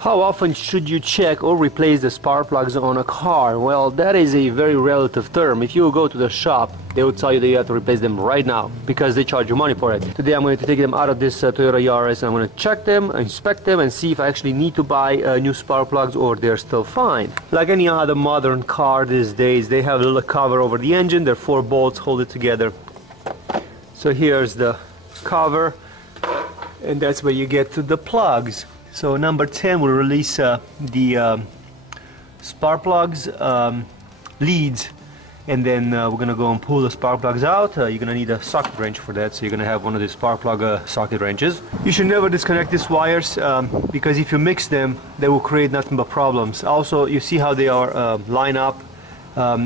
How often should you check or replace the spark plugs on a car? Well, that is a very relative term. If you go to the shop, they will tell you that you have to replace them right now because they charge you money for it. Today I'm going to take them out of this Toyota Yaris and I'm going to check them, inspect them, and see if I actually need to buy new spark plugs or they're still fine. Like any other modern car these days, they have a little cover over the engine. There are 4 bolts hold it together. So here's the cover, and that's where you get to the plugs. So number 10 will release the spark plugs leads, and then we're gonna go and pull the spark plugs out. You're gonna need a socket wrench for that, so you're gonna have one of these spark plug socket wrenches. You should never disconnect these wires because if you mix them, they will create nothing but problems. Also, you see how they are lined up.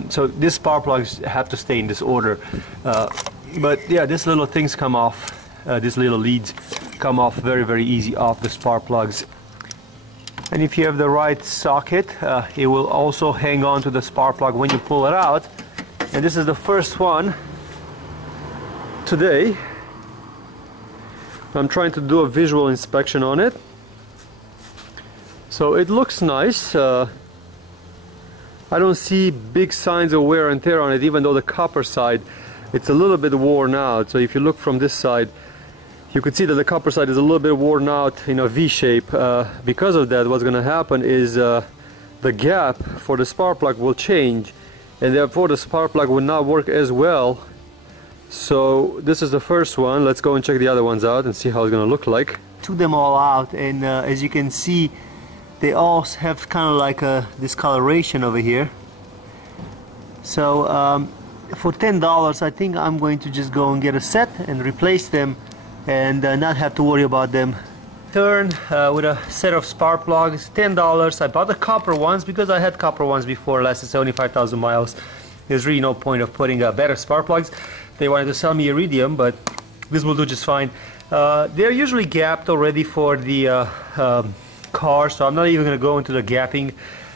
So these spark plugs have to stay in this order. But yeah, these little things come off. These little leads come off very easy off the spark plugs. And if you have the right socket, it will also hang on to the spark plug when you pull it out. And this is the first one today. I'm trying to do a visual inspection on it. So it looks nice. I don't see big signs of wear and tear on it, even though the copper side, it's a little bit worn out. So if you look from this side, you could see that the copper side is a little bit worn out in a V shape. Because of that, what's going to happen is the gap for the spark plug will change, and therefore the spark plug will not work as well. So this is the first one. Let's go and check the other ones out and see how it's going to look like. Took them all out, and as you can see, they all have kind of like a discoloration over here. So for $10, I think I'm going to just go and get a set and replace them and not have to worry about them. Turn with a set of spark plugs, $10. I bought the copper ones because I had copper ones before, lasted 75,000 miles. There's really no point of putting better spark plugs. They wanted to sell me iridium, but this will do just fine. They're usually gapped already for the car, so I'm not even going to go into the gapping.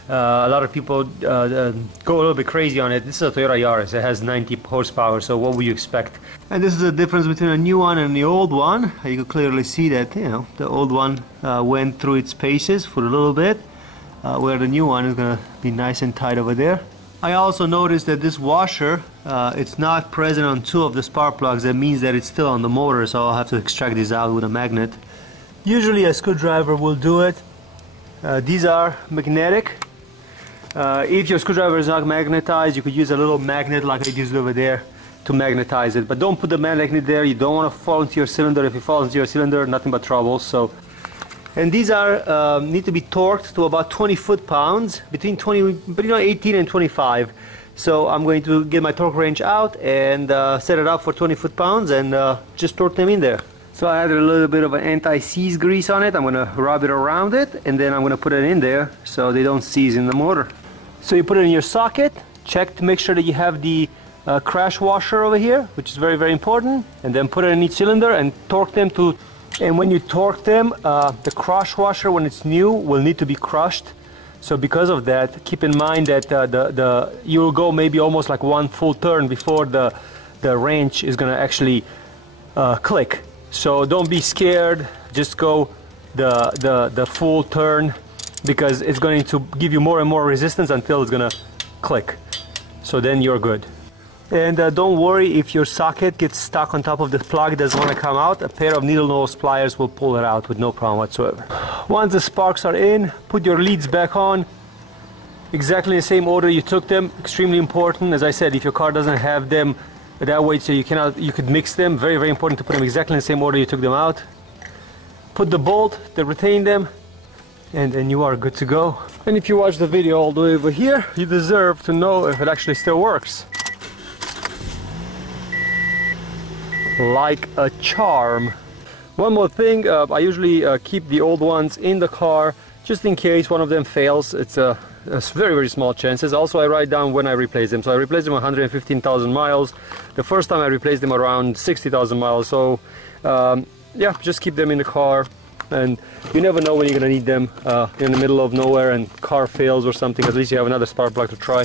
A lot of people go a little bit crazy on it. This is a Toyota Yaris. It has 90 horsepower, so what would you expect? And this is the difference between a new one and the old one. You can clearly see that, you know, the old one went through its paces for a little bit, where the new one is going to be nice and tight over there. I also noticed that this washer, it's not present on 2 of the spark plugs. That means that it's still on the motor, so I'll have to extract this out with a magnet. Usually a screwdriver will do it. These are magnetic. If your screwdriver is not magnetized, you could use a little magnet like I used over there to magnetize it. But don't put the magnet there. You don't want to fall into your cylinder. If it falls into your cylinder, nothing but trouble. So, and these are need to be torqued to about 20 foot-pounds, between 18 and 25. So I'm going to get my torque wrench out and set it up for 20 foot-pounds and just torque them in there. So I added a little bit of an anti-seize grease on it. I'm going to rub it around it, and then I'm going to put it in there so they don't seize in the motor. So you put it in your socket, check to make sure that you have the crash washer over here, which is very important, and then put it in each cylinder and torque them to, and when you torque them, the crash washer, when it's new, will need to be crushed. So because of that, keep in mind that you'll go maybe almost like 1 full turn before the wrench is going to actually click. So don't be scared, just go the full turn, because it's going to give you more and more resistance until it's going to click. So then you're good. And don't worry if your socket gets stuck on top of the plug, doesn't want to come out. A pair of needle nose pliers will pull it out with no problem whatsoever. Once the sparks are in, put your leads back on exactly in the same order you took them. Extremely important. As I said, if your car doesn't have them that way, so you could mix them. Very important to put them exactly in the same order you took them out. Put the bolt that retained them, and then you are good to go. And if you watch the video all the way over here, you deserve to know if it actually still works. Like a charm. One more thing, I usually keep the old ones in the car just in case one of them fails. It's a very small chances. Also, I write down when I replace them. So I replaced them 115,000 miles. The first time I replaced them around 60,000 miles. So yeah, just keep them in the car. And you never know when you're going to need them in the middle of nowhere and car fails or something. At least you have another spark plug to try.